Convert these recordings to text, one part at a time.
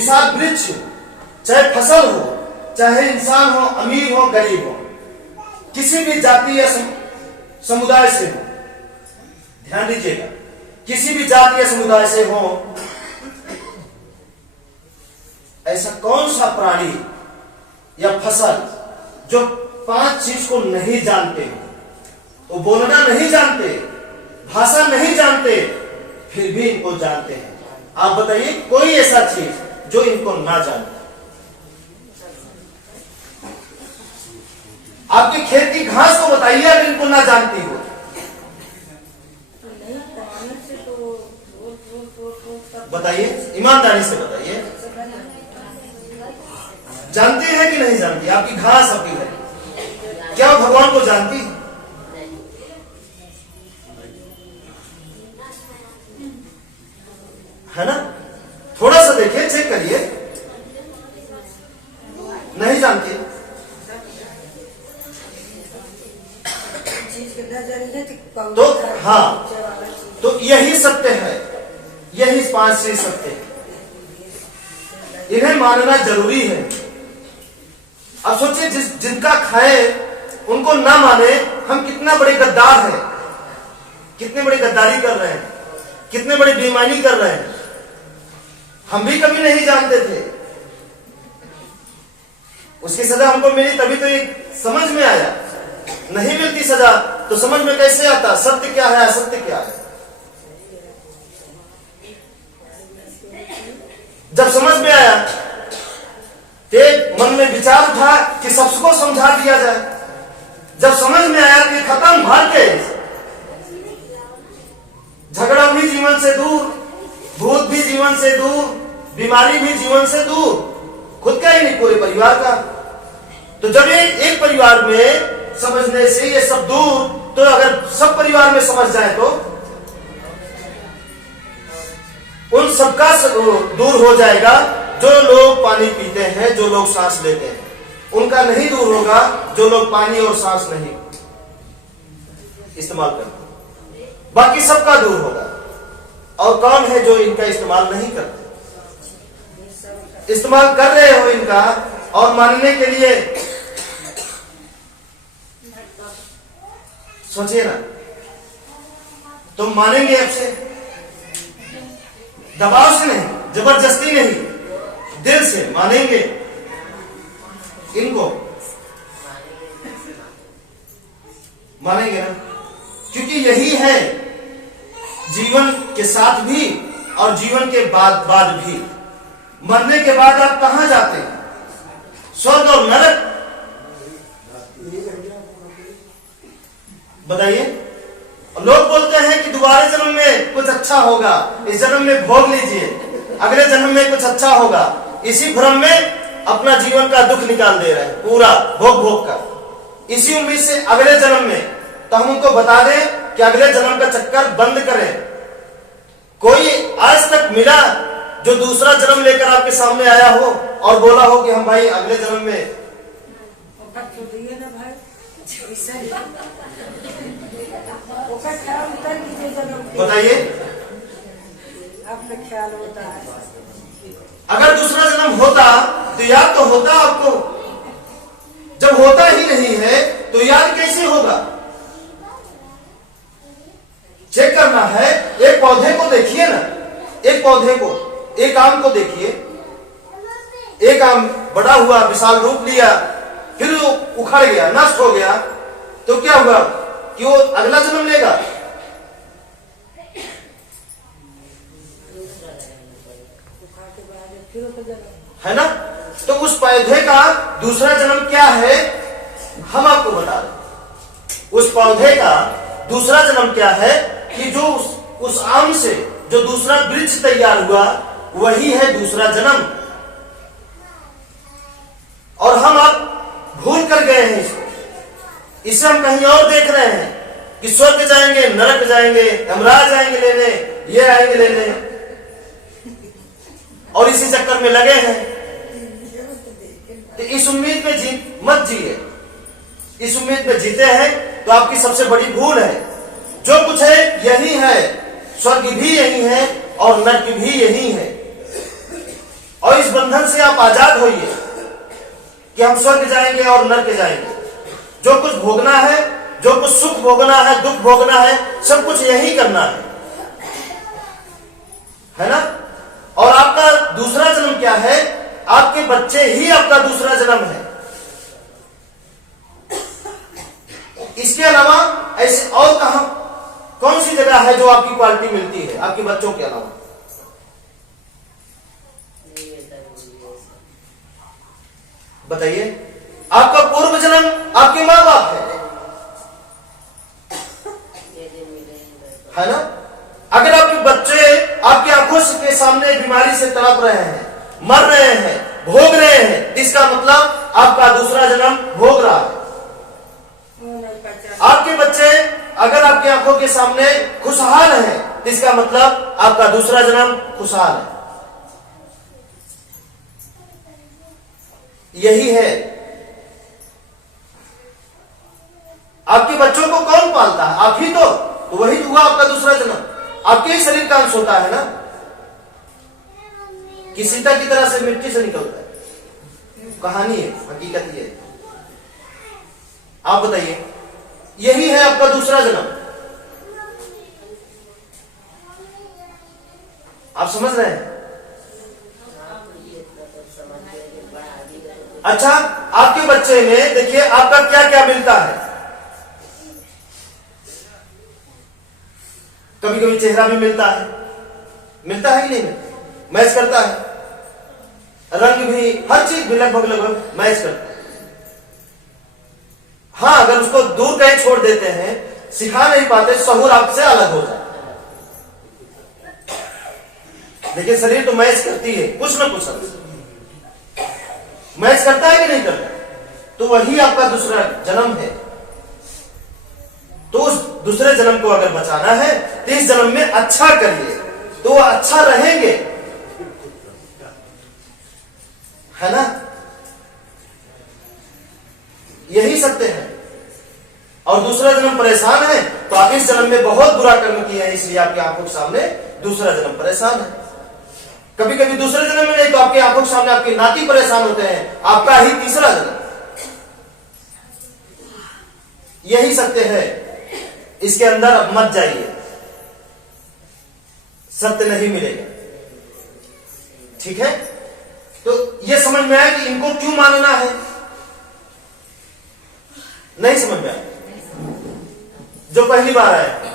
विशाल वृक्ष हो, चाहे फसल हो, चाहे इंसान हो, अमीर हो, गरीब हो, किसी भी जाति या समुदाय से हो, ध्यान दीजिएगा, किसी भी जाति या समुदाय से हो, ऐसा कौन सा प्राणी या फसल जो 5 चीज को नहीं जानते, वो बोलना नहीं जानते, भाषा नहीं जानते, फिर भी इनको जानते हैं? आप बताइए कोई ऐसा चीज जो इनको ना जानते। आपके खेत की घास को बताइए अगर इनको ना जानती हो। बताइए, ईमानदारी से बताइए, जानती है कि नहीं जानती? आपकी घास आपकी है, क्या वो भगवान को जानती है ना? थोड़ा सा देखिए, चेक करिए, नहीं जानती। तो हाँ, तो यही सत्य है, यही 5 चीज सत्य है, इन्हें मानना जरूरी है। अब सोचिए, जिनका खाए उनको ना माने, हम कितना बड़े गद्दार हैं, कितने बड़ी गद्दारी कर रहे हैं, कितने बड़ी बेईमानी कर रहे हैं। हम भी कभी नहीं जानते थे, उसकी सजा हमको मिली तभी तो ये समझ में आया। नहीं मिलती सजा तो समझ में कैसे आता सत्य क्या है, असत्य क्या है। जब समझ में आया तो मन में विचार उठा कि सबको समझा दिया जाए। जब समझ में आया कि खत्म, भाग के झगड़ा भी जीवन से दूर, भूत भी जीवन से दूर, बीमारी भी जीवन से दूर, खुद का ही नहीं पूरे परिवार का। तो जब ये एक परिवार में समझने से ये सब दूर, तो अगर सब परिवार में समझ जाए तो उन सबका दूर हो जाएगा। जो लोग पानी पीते हैं, जो लोग सांस लेते हैं, उनका नहीं दूर होगा जो लोग पानी और सांस नहीं इस्तेमाल करते, बाकी सबका दूर होगा। और कौन है जो इनका इस्तेमाल नहीं करते? इस्तेमाल कर रहे हो इनका, और मानने के लिए सोचिए ना, तुम मानेंगे अब से, दबाव से नहीं, जबरदस्ती नहीं, दिल से मानेंगे इनको, मानेंगे ना? क्योंकि यही है जीवन के साथ भी और जीवन के बाद भी। मरने के बाद आप कहां जाते हैं? स्वर्ग और नरक? बताइए। लोग बोलते हैं कि दोबारा जन्म में कुछ अच्छा होगा, इस जन्म में भोग लीजिए, अगले जन्म में कुछ अच्छा होगा। इसी भ्रम में अपना जीवन का दुख निकाल दे रहे हैं, पूरा भोग का, इसी उम्मीद से अगले जन्म में। तो हम उनको बता दें कि अगले जन्म का चक्कर बंद करें। कोई आज तक मिला जो दूसरा जन्म लेकर आपके सामने आया हो और बोला हो कि हम भाई अगले जन्म में? बताइए, ख्याल होता है। अगर दूसरा जन्म होता तो याद तो होता आपको। जब होता ही नहीं है तो याद कैसे होगा? चेक करना है। एक पौधे को देखिए ना, एक पौधे को, एक आम को देखिए। एक आम बड़ा हुआ, विशाल रूप लिया, फिर वो उखड़ गया, नष्ट हो गया, तो क्या हुआ कि वो अगला जन्म लेगा? है ना? तो उस पौधे का दूसरा जन्म क्या है हम आपको बता रहे। उस पौधे का दूसरा जन्म क्या है कि जो उस आम से जो दूसरा वृक्ष तैयार हुआ, वही है दूसरा जन्म। और हम आप भूल कर गए हैं इसको। इसे हम कहीं और देख रहे हैं कि स्वर्ग जाएंगे, नरक जाएंगे, यमराज आएंगे लेने, ये आएंगे लेने, और इसी चक्कर में लगे हैं। तो इस उम्मीद में मत जिए। इस उम्मीद में जीते हैं तो आपकी सबसे बड़ी भूल है। जो कुछ है यही है, स्वर्ग भी यही है और नरक भी यही है। और इस इस बंधन से आप आजाद होइए कि हम स्वर्ग जाएंगे और नरक जाएंगे। जो कुछ भोगना है, जो कुछ सुख भोगना है, दुख भोगना है, सब कुछ यही करना है ना। और आपका दूसरा जन्म क्या है? आपके बच्चे ही आपका दूसरा जन्म है। इसके अलावा ऐसे और कहां, कौन सी जगह है जो आपकी क्वालिटी मिलती है आपके बच्चों के अलावा? बताइए। आपका पूर्व जन्म आपके माँ बाप है ना। अगर आपके बच्चे आपकी आंखों के सामने बीमारी से तड़प रहे हैं, मर रहे हैं, भोग रहे हैं, इसका मतलब आपका दूसरा जन्म भोग रहा है। आपके बच्चे अगर आपकी आंखों के सामने खुशहाल हैं, इसका मतलब आपका दूसरा जन्म खुशहाल है। यही है। आपके बच्चों को कौन पालता है? आप ही तो वही हुआ आपका दूसरा जन्म। आपके ही शरीर का अंश होता है ना, कि सीता की तरह से मिट्टी से निकलता है। कहानी है, हकीकत ये है। आप बताइए, यही है आपका दूसरा जन्म। आप समझ रहे हैं? अच्छा, आपके बच्चे में देखिए आपका क्या क्या मिलता है। कभी कभी चेहरा भी मिलता है कि नहीं मिलता? मैच करता है, रंग भी, हर चीज भी लगभग मैच करता है। हाँ, अगर उसको दूर कहीं छोड़ देते हैं, सिखा नहीं पाते, शहूर आपसे अलग हो जाए। लेकिन शरीर तो मैच करती है, कुछ ना कुछ मैच करता है कि नहीं करता? तो वही आपका दूसरा जन्म है। तो उस दूसरे जन्म को अगर बचाना है तो इस जन्म में अच्छा करिए, तो वो अच्छा रहेंगे, है ना। यही सत्य है। और दूसरा जन्म परेशान है तो आप इस जन्म में बहुत बुरा कर्म किए हैं, इसलिए आपकी आंखों के सामने दूसरा जन्म परेशान है। कभी कभी दूसरे जन्म में नहीं तो आपकी आंखों के सामने आपके नाती परेशान होते हैं, आपका ही तीसरा जन्म। यही सत्य है। इसके अंदर अब मत जाइए, सत्य नहीं मिलेगा। ठीक है? तो यह समझ में आया कि इनको क्यों मानना है? नहीं समझ में आया? जो पहली बार आया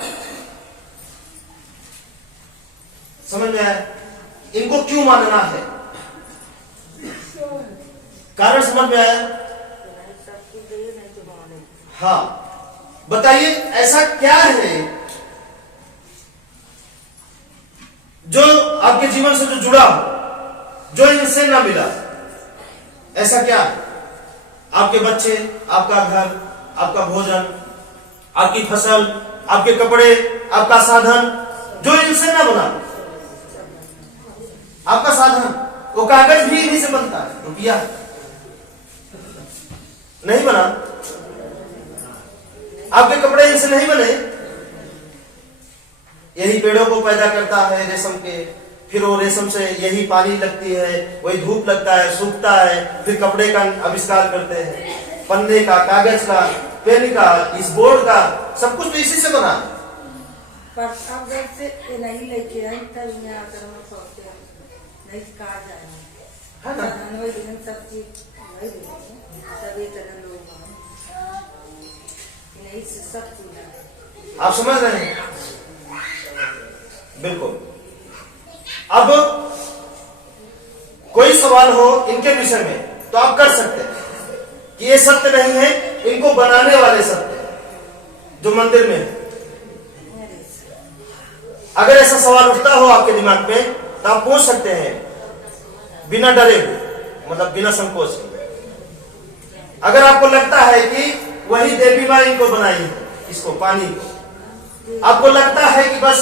समझ में आया इनको क्यों मानना है? कारण समझ में आया? हाँ, बताइए ऐसा क्या है जो आपके जीवन से जो जुड़ा हो, जो इनसे ना मिला? ऐसा क्या है? आपके बच्चे, आपका घर, आपका भोजन, आपकी फसल, आपके कपड़े, आपका साधन, जो इनसे ना बना। आपका साधन, वो कागज भी इन्हीं से बनता है, रुपया नहीं बना। आपके कपड़े इनसे नहीं बने। यही पेड़ों को पैदा करता है रेशम के, फिर वो रेशम से यही पानी लगती है, वही धूप लगता है, सूखता है, फिर कपड़े का आविष्कार करते हैं, पन्ने का, कागज का, पेन का, इस बोर्ड का, सब कुछ तो इसी से बना है। पर अब जब से नहीं लेके आई तब मैं आकर हम सोचते हैं नहीं कहा जाए है ना, वही दिन सब चीज वही सभी तरह लोग नहीं से सब चीज आप समझ रहे हैं? बिल्कुल। अब कोई सवाल हो इनके विषय में तो आप कर सकते हैं कि ये सत्य नहीं है, इनको बनाने वाले सत्य है जो मंदिर में है। अगर ऐसा सवाल उठता हो आपके दिमाग में तो आप पूछ सकते हैं बिना डरे हुए, मतलब बिना संकोच के। अगर आपको लगता है कि वही देवी माँ इनको बनाई है, इसको पानी को, आपको लगता है कि बस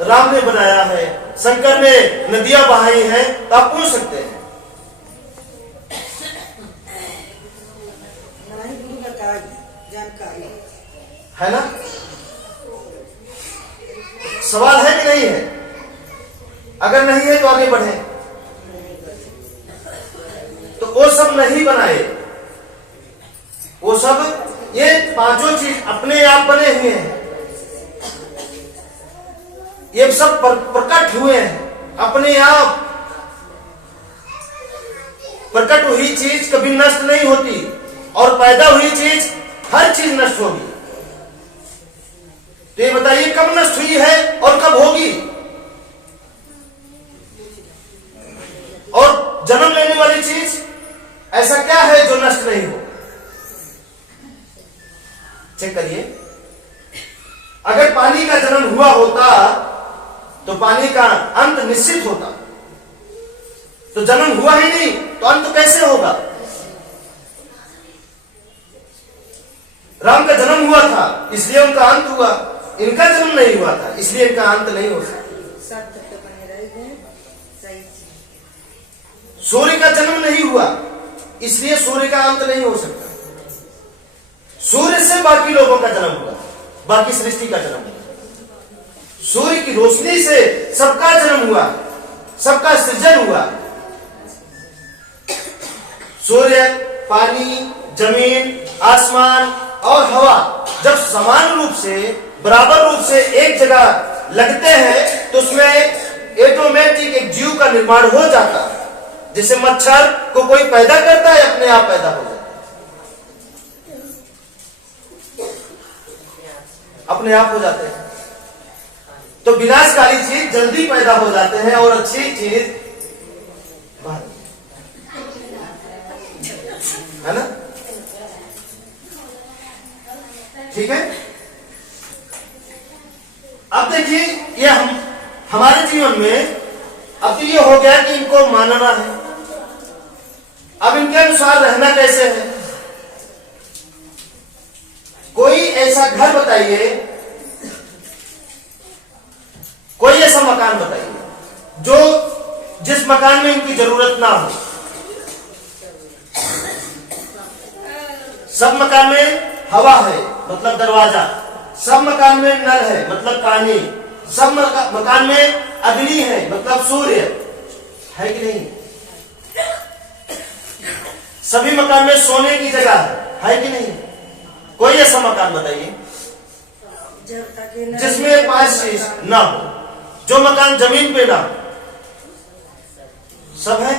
राम ने बनाया है, शंकर ने नदियां बहाई हैं, तो आप पूछ सकते हैं। जानकारी है ना? सवाल है कि नहीं है? अगर नहीं है तो आगे बढ़े। वो सब नहीं बनाए, वो सब ये पांचों चीज अपने आप बने हुए हैं, ये सब प्रकट हुए हैं अपने आप। प्रकट हुई चीज कभी नष्ट नहीं होती और पैदा हुई चीज हर चीज नष्ट होगी। तो ये बताइए कब नष्ट हुई है और कब होगी? और जन्म लेने वाली चीज ऐसा क्या है जो नष्ट नहीं हो? चेक करिए, अगर पानी का जन्म हुआ होता तो पानी का अंत निश्चित होता, तो जन्म हुआ ही नहीं तो अंत कैसे होगा? राम का जन्म हुआ था इसलिए उनका अंत हुआ, इनका जन्म नहीं हुआ था इसलिए इनका अंत नहीं हो सकता। सूर्य का जन्म नहीं हुआ इसलिए सूर्य का अंत नहीं हो सकता। सूर्य से बाकी लोगों का जन्म हुआ, बाकी सृष्टि का जन्म हुआ। सूर्य की रोशनी से सबका जन्म हुआ, सबका सृजन हुआ। सूर्य, पानी, जमीन, आसमान और हवा जब समान रूप से, बराबर रूप से एक जगह लगते हैं तो उसमें ऑटोमेटिक एक जीव का निर्माण हो जाता है। जैसे मच्छर को कोई पैदा करता है, अपने आप पैदा हो जाता है, अपने आप हो जाते हैं। तो विनाशकारी चीज जल्दी पैदा हो जाते हैं और अच्छी चीज है ना, ठीक है। अब देखिए ये हमारे जीवन में अब तो ये हो गया कि इनको मानना है, अब इनके अनुसार रहना कैसे है? कोई ऐसा घर बताइए, कोई ऐसा मकान बताइए जो जिस मकान में इनकी जरूरत ना हो। सब मकान में हवा है मतलब दरवाजा, सब मकान में नल है मतलब पानी, सब मकान में अग्नि है मतलब सूर्य है कि नहीं? सभी मकान में सोने की जगह है कि नहीं? कोई ऐसा मकान बताइए जिसमें 5 चीज ना हो, जो मकान जमीन पे ना हो। सब है।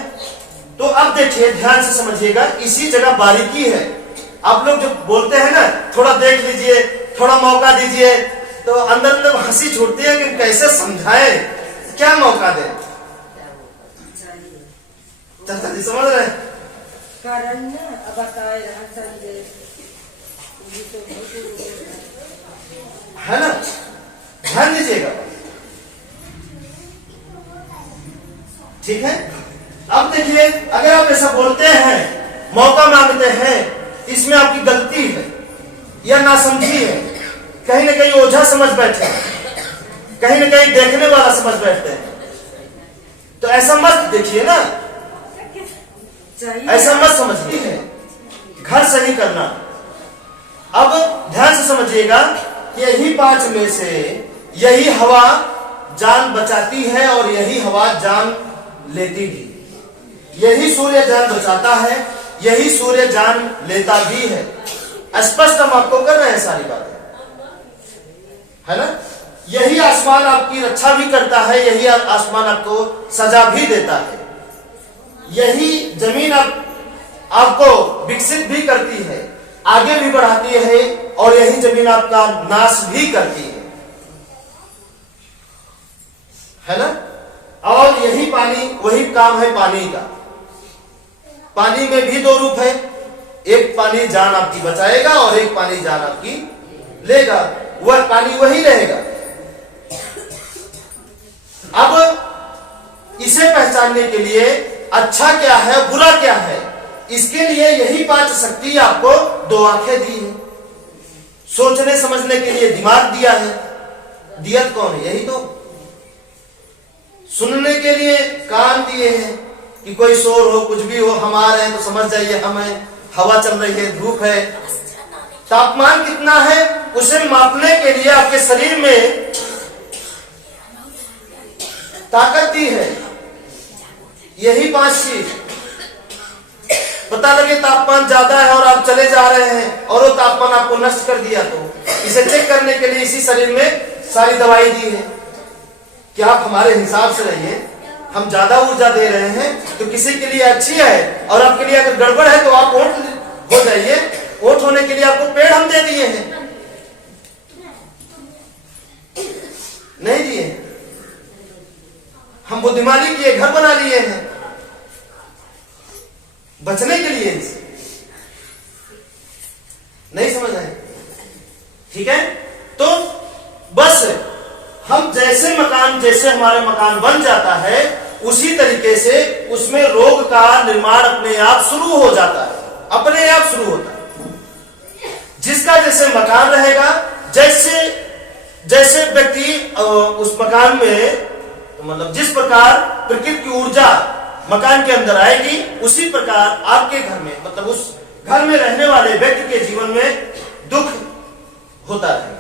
तो अब देखिए ध्यान से समझिएगा, इसी जगह बारीकी है। आप लोग जो बोलते हैं ना थोड़ा देख लीजिए, थोड़ा मौका दीजिए, तो अंदर अंदर हंसी छूटती है कि कैसे समझाए, क्या मौका दे। समझ रहे है ना? ध्यान दीजिएगा, ठीक है। अब देखिए अगर आप ऐसा बोलते हैं, मौका मांगते हैं, इसमें आपकी गलती है या नासमझी है, कहीं ना कहीं ओझा समझ बैठे हैं, कहीं ना कहीं देखने वाला समझ बैठते हैं। तो ऐसा मत देखिए ना, ऐसा मत समझिए है। घर सही करना। अब ध्यान से समझिएगा, यही 5 में से यही हवा जान बचाती है और यही हवा जान लेती भी। यही सूर्य जान बचाता है, यही सूर्य जान लेता भी है। स्पष्ट हम आपको कर रहे हैं सारी बातें, है ना। यही आसमान आपकी रक्षा भी करता है, यही आसमान आपको सजा भी देता है, यही जमीन आपको विकसित भी करती है, आगे भी बढ़ाती है, और यही जमीन आपका नाश भी करती है ना। और यही पानी, वही काम है पानी का। पानी में भी 2 रूप है, एक पानी जान आपकी बचाएगा और एक पानी जान आपकी लेगा, वह पानी वही रहेगा। अब इसे पहचानने के लिए अच्छा क्या है बुरा क्या है, इसके लिए यही 5 शक्ति आपको 2 आंखें दी है, सोचने समझने के लिए दिमाग दिया है। दियत कौन है? यही तो। सुनने के लिए कान दिए हैं कि कोई शोर हो, कुछ भी हो, हम आ रहे हैं तो समझ जाइए हम हैं, हवा चल रही है, धूप है, तापमान कितना है उसे मापने के लिए आपके शरीर में ताकत दी है। यही 5 चीज पता लगे तापमान ज्यादा है और आप चले जा रहे हैं और वो तापमान आपको नष्ट कर दिया, तो इसे चेक करने के लिए इसी शरीर में सारी दवाई दी है कि आप हमारे हिसाब से रहिए, हम ज्यादा ऊर्जा दे रहे हैं तो किसी के लिए अच्छी है और आपके लिए अगर गड़बड़ है तो आप ओंठ हो जाइए। ओंठ होने के लिए आपको पेड़ हम दे दिए हैं, नहीं दिए, हम बुद्धिमानी किए, घर बना लिए हैं बचने के लिए, नहीं समझ आए? ठीक है, तो बस हम जैसे हमारे मकान बन जाता है उसी तरीके से उसमें रोग का निर्माण अपने आप शुरू हो जाता है, अपने आप शुरू होता है। जिसका जैसे मकान रहेगा, जैसे व्यक्ति उस मकान में, मतलब जिस प्रकार प्रकृति की ऊर्जा मकान के अंदर आएगी उसी प्रकार आपके घर में, मतलब उस घर में रहने वाले व्यक्ति के जीवन में दुख होता रहेगा।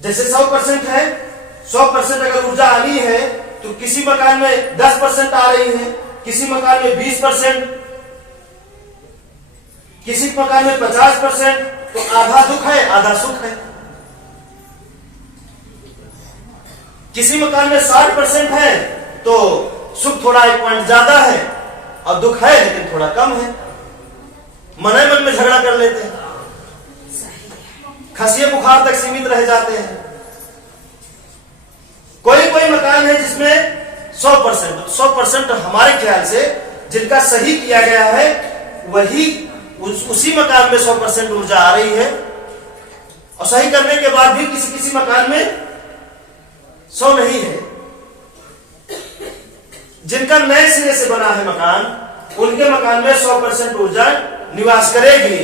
जैसे 100% है, 100% अगर ऊर्जा आनी है तो किसी मकान में 10% आ रही है, किसी मकान में 20%, किसी मकान में 50%, तो आधा दुख है आधा सुख है। किसी मकान में 60% है तो सुख थोड़ा 1 पॉइंट ज्यादा है और दुख है लेकिन थोड़ा कम है। मन में झगड़ा कर लेते हैं, खांसी बुखार तक सीमित रह जाते हैं। कोई मकान है जिसमें 100% हमारे ख्याल से जिनका सही किया गया है वही उसी मकान में 100% ऊर्जा आ रही है, और सही करने के बाद भी किसी मकान में 100 नहीं है। जिनका नए सिरे से बना है मकान, उनके मकान में 100% ऊर्जा निवास करेगी,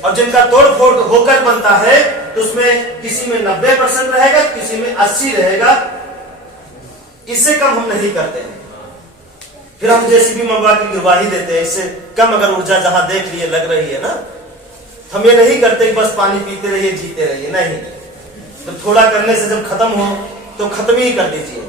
और जिनका तोड़ फोड़ होकर बनता है तो उसमें किसी में 90% रहेगा, किसी में 80 रहेगा। इससे कम हम नहीं करते हैं। फिर हम जेसीबी मंगवा की गिरवाही देते हैं, इससे कम अगर ऊर्जा जहां देख लिए लग रही है ना, हम ये नहीं करते कि बस पानी पीते रहिए जीते रहिए, नहीं। तो थोड़ा करने से जब खत्म हो तो खत्म ही कर दीजिए।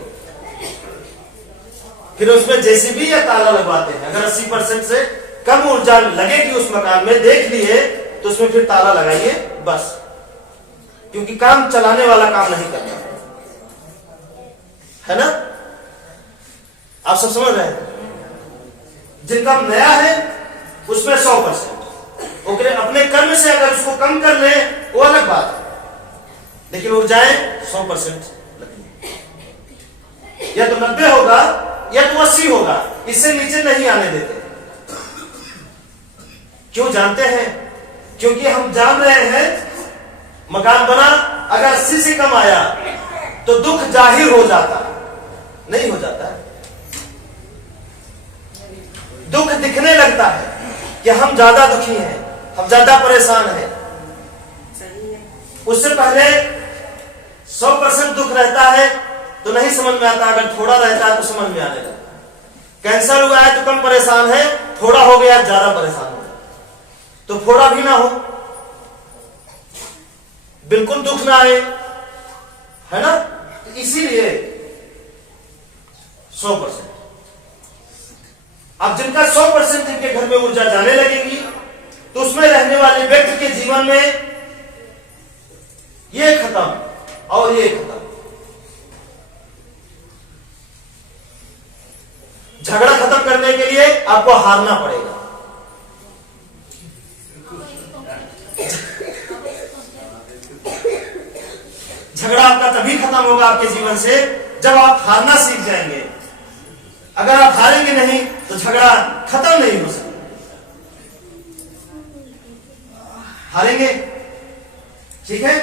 फिर उसमें जेसीबी या ताला लगवाते हैं। अगर 80% से कम ऊर्जा लगेगी उस मकान में, देख लिए, तो उसमें फिर ताला लगाइए बस, क्योंकि काम चलाने वाला काम नहीं करना है ना। आप सब समझ रहे हैं? जिनका नया है उसमें 100%, ओके, अपने कर्म से अगर उसको कम कर ले वो अलग बात है, लेकिन ऊर्जाएं 100% लगेगी। या तो 90 होगा या तो 80 होगा, इससे नीचे नहीं आने देते। क्यों जानते हैं? क्योंकि हम जान रहे हैं मकान बना, अगर 80 से कम आया तो दुख जाहिर हो जाता, नहीं हो जाता, दुख दिखने लगता है कि हम ज्यादा दुखी हैं, हम ज्यादा परेशान हैं। उससे पहले 100% दुख रहता है तो नहीं समझ में आता, अगर थोड़ा रहता है तो समझ में आने लगता। कैंसर हुआ है तो कम परेशान है, थोड़ा हो गया ज्यादा परेशान हो गया, तो थोड़ा भी ना हो, बिल्कुल दुख ना आए, है ना। तो इसीलिए 100%। अब जिनका 100% जिनके घर में ऊर्जा जाने लगेगी तो उसमें रहने वाले व्यक्ति के जीवन में ये खत्म और ये खत्म। झगड़ा खत्म करने के लिए आपको हारना पड़ेगा। झगड़ा आपका तभी खत्म होगा आपके जीवन से जब आप हारना सीख जाएंगे। अगर आप हारेंगे नहीं तो झगड़ा खत्म नहीं हो सकता। हारेंगे, ठीक है।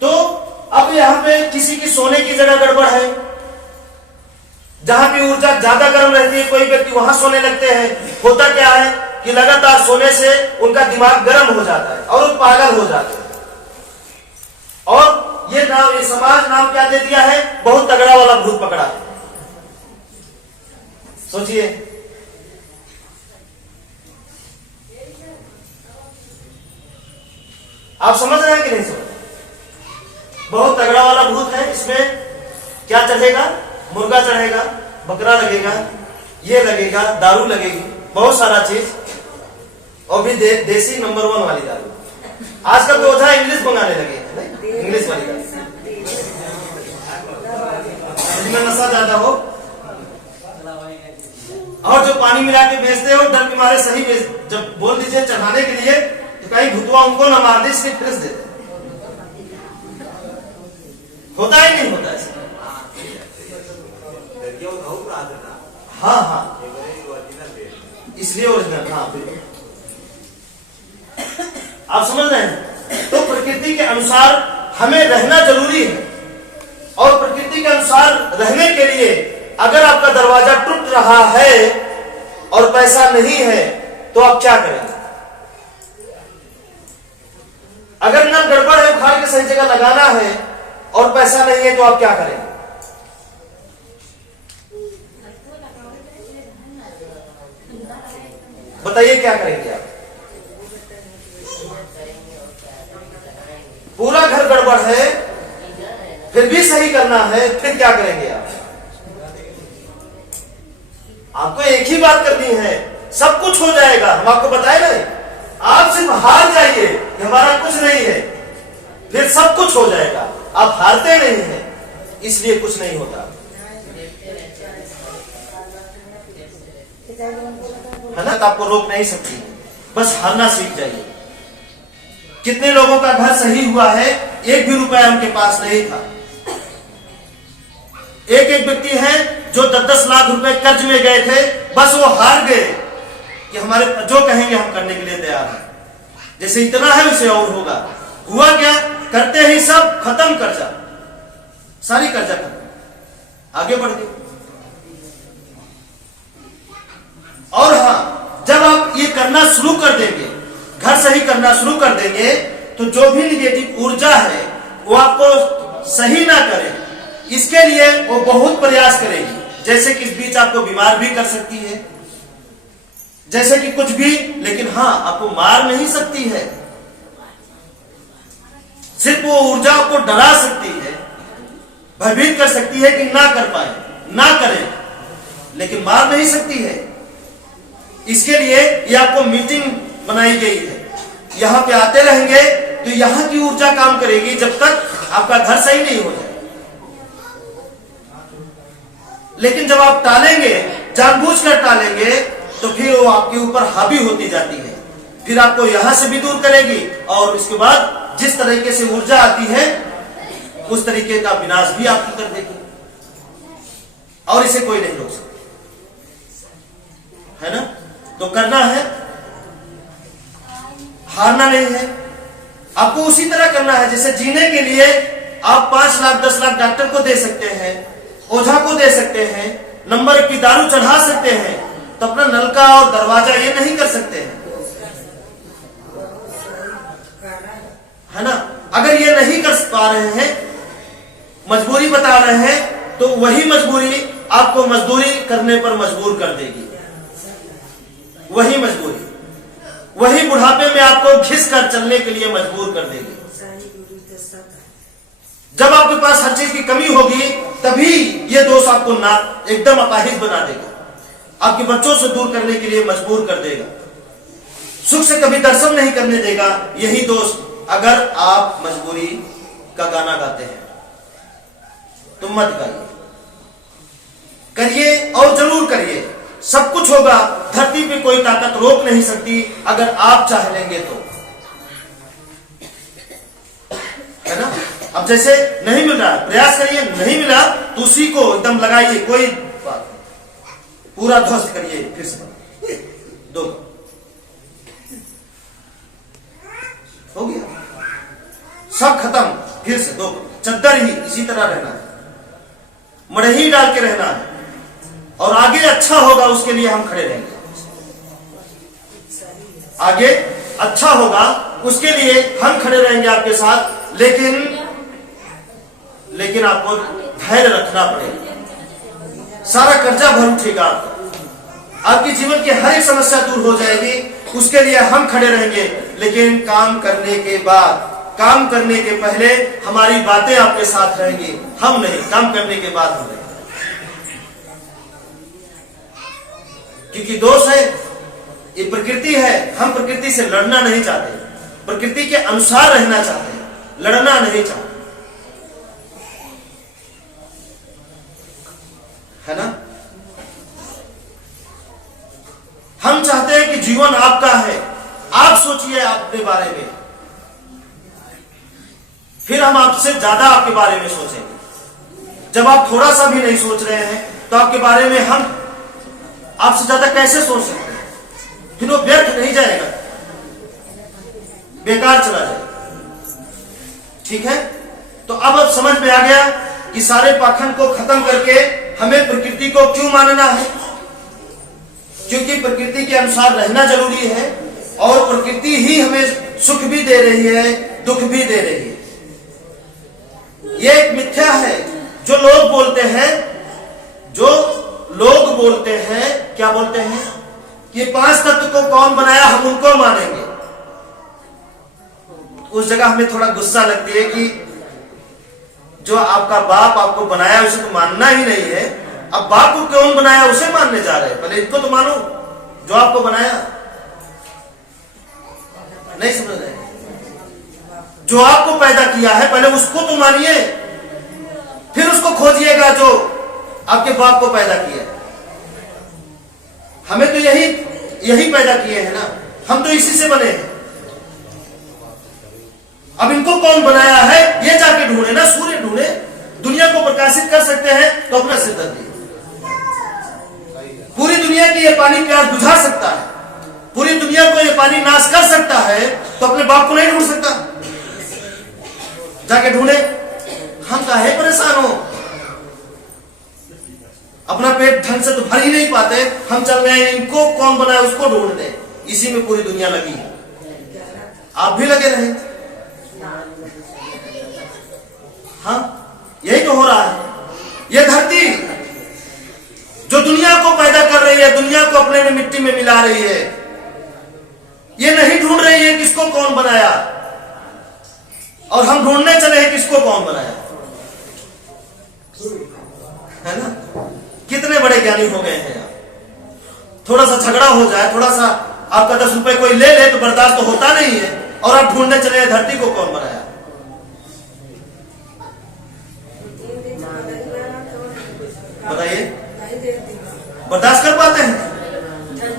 तो अब यहां पे किसी की सोने की जगह गड़बड़ है, जहां पे ऊर्जा ज्यादा गर्म रहती है कोई व्यक्ति वहां सोने लगते हैं। होता क्या है कि लगातार सोने से उनका दिमाग गर्म हो जाता है और वो पागल हो जाते हैं। और ये नाम, ये समाज नाम क्या दे दिया है? बहुत तगड़ा वाला भूत पकड़ा है। सोचिए, आप समझ रहे हैं कि नहीं समझ? बहुत तगड़ा वाला भूत है। इसमें क्या चढ़ेगा? मुर्गा चढ़ेगा, बकरा लगेगा, ये लगेगा, दारू लगेगी, बहुत सारा चीज, और भी देसी नंबर 1 वाली दारू। आजकल तो ओझा इंग्लिश मंगाने लगे हैं, नहीं इंग्लिश वाली दारू, जिसमें नशा ज्यादा हो, और जो पानी मिला के बेचते हो डर के मारे सही जब बोल दीजिए चढ़ाने के लिए तो कहीं भुतवा उनको न मार दे, इसलिए फ्रेश देते। होता है नहीं होता ऐसा? हाँ हाँ, इसलिए ओरिजिनल। हाँ बिल्कुल, आप समझ रहे हैं? तो प्रकृति के अनुसार हमें रहना जरूरी है, और प्रकृति के अनुसार रहने के लिए अगर आपका दरवाजा टूट रहा है और पैसा नहीं है तो आप क्या करेंगे? अगर नल गड़बड़ है, उखाड़ के सही जगह लगाना है और पैसा नहीं है तो आप क्या करेंगे? बताइए क्या करेंगे आप? पूरा घर गड़बड़ है, फिर भी सही करना है, फिर क्या करेंगे आप? आपको एक ही बात करनी है, सब कुछ हो जाएगा। हम आपको बताए नहीं, आप सिर्फ हार जाइए कि हमारा कुछ नहीं है, फिर सब कुछ हो जाएगा। आप हारते नहीं हैं, इसलिए कुछ नहीं होता है ना? तो आपको रोक नहीं सकती, बस हारना सीख जाइए। कितने लोगों का घर सही हुआ है, एक भी रुपया उनके पास नहीं था। एक व्यक्ति है जो 10-10 लाख रुपए कर्ज में गए थे, बस वो हार गए कि हमारे जो कहेंगे हम करने के लिए तैयार हैं, जैसे इतना है उसे और होगा। हुआ क्या? करते ही सब खत्म, कर्जा, सारी कर्जा खत्म, आगे बढ़ गए। और हाँ, जब आप ये करना शुरू कर देंगे, घर सही करना शुरू कर देंगे, तो जो भी निगेटिव ऊर्जा है वो आपको सही ना करे, इसके लिए वो बहुत प्रयास करेगी। जैसे कि इस बीच आपको बीमार भी कर सकती है, जैसे कि कुछ भी, लेकिन हाँ आपको मार नहीं सकती है। सिर्फ वो ऊर्जा आपको डरा सकती है, भयभीत कर सकती है कि ना कर पाए, ना करें, लेकिन मार नहीं सकती है। इसके लिए ये आपको मीटिंग बनाई गई है। यहां पे आते रहेंगे तो यहां की ऊर्जा काम करेगी जब तक आपका घर सही नहीं हो जाए। लेकिन जब आप टालेंगे, जानबूझकर टालेंगे, तो फिर वो आपके ऊपर हावी होती जाती है, फिर आपको यहां से भी दूर करेगी, और इसके बाद जिस तरीके से ऊर्जा आती है उस तरीके का विनाश भी आपकी कर देगी, और इसे कोई नहीं रोक सकता, है ना? तो करना है, हारना नहीं है। आपको उसी तरह करना है जैसे जीने के लिए आप 5 लाख 10 लाख डॉक्टर को दे सकते हैं, ओझा को दे सकते हैं, नंबर की दारू चढ़ा सकते हैं, तो अपना नलका और दरवाजा ये नहीं कर सकते हैं, है ना? अगर ये नहीं कर पा रहे हैं, मजबूरी बता रहे हैं, तो वही मजबूरी आपको मजदूरी करने पर मजबूर कर देगी। वही मजबूरी, वही बुढ़ापे में आपको घिस कर चलने के लिए मजबूर कर देगी। जब आपके पास हर चीज की कमी होगी, तभी ये दोष आपको ना एकदम अपाहिज बना देगा, आपके बच्चों से दूर करने के लिए मजबूर कर देगा, सुख से कभी दर्शन नहीं करने देगा। यही दोष, अगर आप मजबूरी का गाना गाते हैं तो मत गाइए, करिए और जरूर करिए, सब कुछ होगा। धरती पे कोई ताकत रोक नहीं सकती अगर आप चाह लेंगे तो, है ना? अब जैसे नहीं मिल रहा, प्रयास करिए, नहीं मिला तो उसी को एकदम लगाइए, कोई बात नहीं, पूरा ध्वस्त करिए, फिर से 2 हो गया, सब खत्म, फिर से 2 चद्दर ही इसी तरह रहना है, मड़ही डाल के रहना है, और आगे अच्छा होगा उसके लिए हम खड़े रहेंगे। आगे अच्छा होगा उसके लिए हम खड़े रहेंगे आपके साथ, लेकिन आपको धैर्य रखना पड़ेगा। सारा कर्जा भर उठेगा आपका, आपके जीवन की हर एक समस्या दूर हो जाएगी, उसके लिए हम खड़े रहेंगे। लेकिन काम करने के बाद, काम करने के पहले हमारी बातें आपके साथ रहेंगी, हम नहीं, काम करने के बाद हम रहेंगे। क्योंकि दोष है, ये प्रकृति है। हम प्रकृति से लड़ना नहीं चाहते, प्रकृति के अनुसार रहना चाहते हैं, लड़ना नहीं चाहते, है ना। हम चाहते हैं कि जीवन आपका है, आप सोचिए अपने बारे में, फिर हम आपसे ज्यादा आपके बारे में सोचेंगे। जब आप थोड़ा सा भी नहीं सोच रहे हैं तो आपके बारे में हम आपसे ज्यादा कैसे सोच सकते हैं? फिर वो व्यर्थ नहीं जाएगा, बेकार चला जाएगा। ठीक है, तो अब समझ में आ गया कि सारे पाखंड को खत्म करके हमें प्रकृति को क्यों मानना है। क्योंकि प्रकृति के अनुसार रहना जरूरी है, और प्रकृति ही हमें सुख भी दे रही है, दुख भी दे रही है। ये एक मिथ्या है जो लोग बोलते हैं, क्या बोलते हैं कि 5 तत्व को कौन बनाया, हम उनको मानेंगे। उस जगह हमें थोड़ा गुस्सा लगती है कि जो आपका बाप आपको बनाया उसे तो मानना ही नहीं है, अब बाप को कौन बनाया उसे मानने जा रहे हैं। पहले इनको तो मानो जो आपको बनाया। नहीं समझ रहे? जो आपको पैदा किया है पहले उसको तो मानिए, फिर उसको खोजिएगा जो आपके बाप को पैदा किया। हमें तो यही पैदा किए हैं ना, हम तो इसी से बने हैं। अब इनको कौन बनाया है ये जाके ढूंढे ना, सूर्य ढूंढे। दुनिया को प्रकाशित कर सकते हैं तो अपना सिर दर्द दिए। पूरी दुनिया की ये पानी प्यास बुझा सकता है, पूरी दुनिया को ये पानी नाश कर सकता है, तो अपने बाप को नहीं ढूंढ सकता? जाके ढूंढे। हम काहे परेशान हो? अपना पेट ढंग से तो भर ही नहीं पाते, हम चल रहे हैं इनको कौन बनाया उसको ढूंढते। इसी में पूरी दुनिया लगी है, आप भी लगे रहे। हाँ, यही तो हो रहा है। ये धरती जो दुनिया को पैदा कर रही है, दुनिया को अपने में मिट्टी में मिला रही है, ये नहीं ढूंढ रही है किसको कौन बनाया, और हम ढूंढने चले हैं किसको कौन बनाया, है ना। कितने बड़े ज्ञानी हो गए हैं आप। थोड़ा सा झगड़ा हो जाए, थोड़ा सा आपका 10 रुपए कोई ले ले तो बर्दाश्त तो होता नहीं है, और आप ढूंढने चले हैं धरती को कौन बनाया। बताइए, बर्दाश्त कर पाते हैं?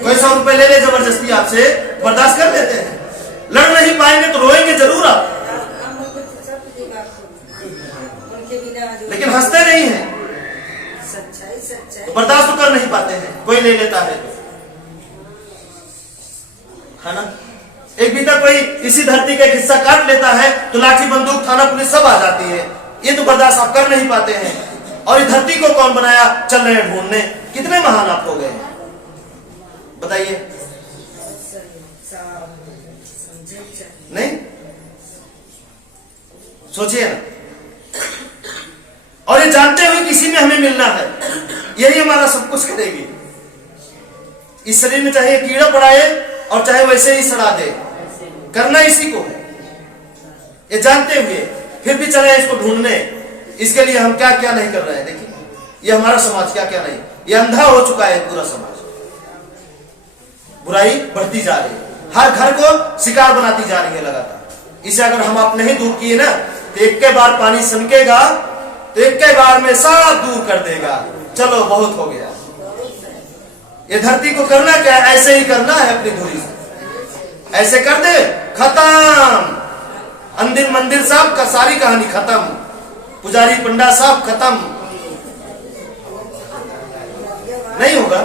कोई 100 रुपए ले ले जबरदस्ती आपसे, बर्दाश्त कर लेते हैं? लड़ नहीं पाएंगे तो रोएंगे जरूर आप, लेकिन हंसते नहीं हैं। बर्दाश्त तो कर नहीं पाते हैं, कोई ले लेता है तो, है ना। एक बीता कोई इसी धरती का हिस्सा काट लेता है तो लाठी बंदूक थाना पुलिस सब आ जाती है। ये तो बर्दाश्त आप कर नहीं पाते हैं, और इस धरती को कौन बनाया चल रहे हैं ढूंढने। कितने महान आप हो गए, बताइए। नहीं सोचिए ना। और ये जानते हुए किसी में हमें मिलना है, यही हमारा सब कुछ करेगी। इस शरीर में चाहे कीड़ा पड़ाए और चाहे वैसे ही सड़ा दे, करना इसी को है। ये जानते हुए फिर भी चले इसको ढूंढने। इसके लिए हम क्या क्या नहीं कर रहे हैं। देखिए, ये हमारा समाज क्या क्या नहीं, ये अंधा हो चुका है पूरा समाज। बुराई बढ़ती जा रही है, हर घर को शिकार बनाती जा रही है लगातार। इसे अगर हम आप नहीं दूर किए ना, तो एक के बार पानी सनकेगा तो एक के बार में सब दूर कर देगा। चलो बहुत हो गया। ये धरती को करना क्या है, ऐसे ही करना है अपनी धुरी से, ऐसे कर दे खत्म। अंदिर मंदिर सब का सारी कहानी खत्म, पुजारी पंडा सब खत्म। नहीं होगा।